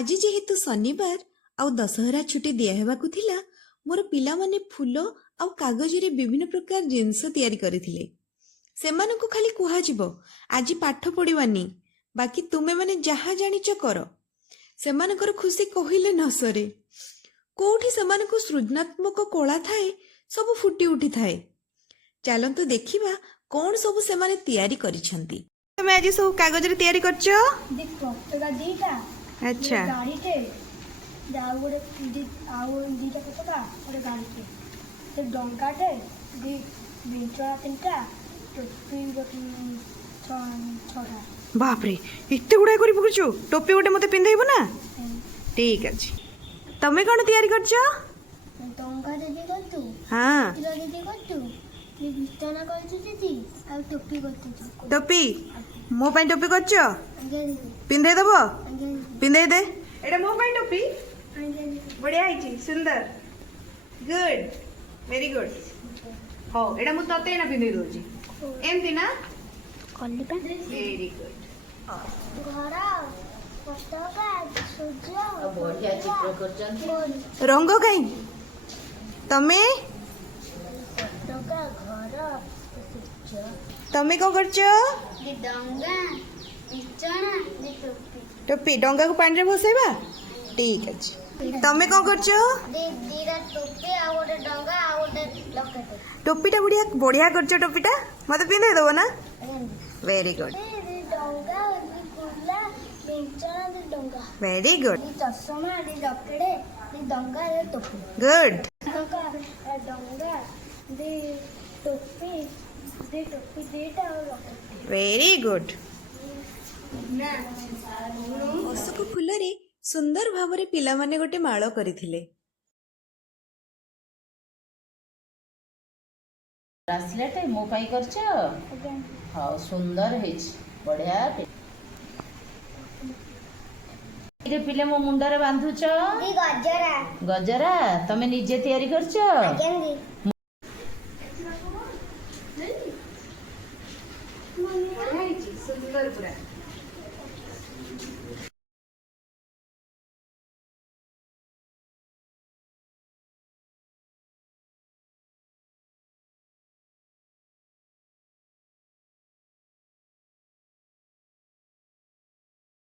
आज जेहेतु शनिवार आउ दशहरा छुट्टी दिहेबाकु थिला मोर पिला माने फूल आउ कागज रे विभिन्न प्रकार जिनस तयारी करथिले। सेमानकु खाली कुहा जिवो आज पाठ पढिवानी बाकी तुमे माने जहा जानिच कर। सेमानकर खुशी कहिले न सरे। कोठी सेमानकु सृजनात्मक कला थाए सब फुटी उठी थाए। चलंतु देखिबा कोन सब सेमाने तयारी करिसंती। तुमे आज सब कागज रे तयारी करछो? देखो एगा दीटा अच्छा गाड़ी टे जाऊ गोटे आउ दीटा पतका गोटे गाड़ी टे ते डंका टे दी बिंचरा तीनटा टोपी गोटे छटा। बाप रे इत्ते गुडा करि पकछु। टोपी गोटे मते पिंधैबो ना? ठीक अछि। तमे कोन तयारी करछो? डंका दीदी करतु हां किलो दीदी करतु नी बिस्ताना करतु दीदी आ टोपी करतु। टोपी मो पई टोपी करछो? आगे दीदी पिंधै देबो? आगे दीदी पिंधै दे। एटा मो पई टोपी आगे दीदी बढ़िया आइछि सुंदर गुड वेरी गुड। हो एटा मु तते ना पिंधै दोछि एमती ना कल्ली पे वेरी गुड। घर पताका सूर्य बढ़िया चित्र करछन। रंग काई तमे पताका घर सूर्य तमे को करछो? दी डंगा बिचना दी टोपी टोपी डंगा को पानी रे भसेबा? ठीक अछि। तमे को करछो? दी दीरा टोपी आ गोटे डंगा आ गोटे लकेट टोपीटा बढ़िया बढ़िया करछो। टोपीटा मते पिंधै देबो ना? वेरी गुड दी डंगा दी कुला बिचना दी डंगा वेरी गुड दी चश्मा दी लकेट दी डंगा दी टोपी गुड डंगा दी टोपी दीटा और लकेट वेरी गुड। अशोक फूल रे सुंदर भावरे पिला माने गोटे माळ करिथिले। ब्रासलेट मो पाई करछो? अगेन हां सुंदर हेछ बढ़िया पे इरे पिले मो मुंडा रे बांधुछो? दी गजरा गजरा तमे निजे तयारी करछो? अगेन दी सुंदर पूरा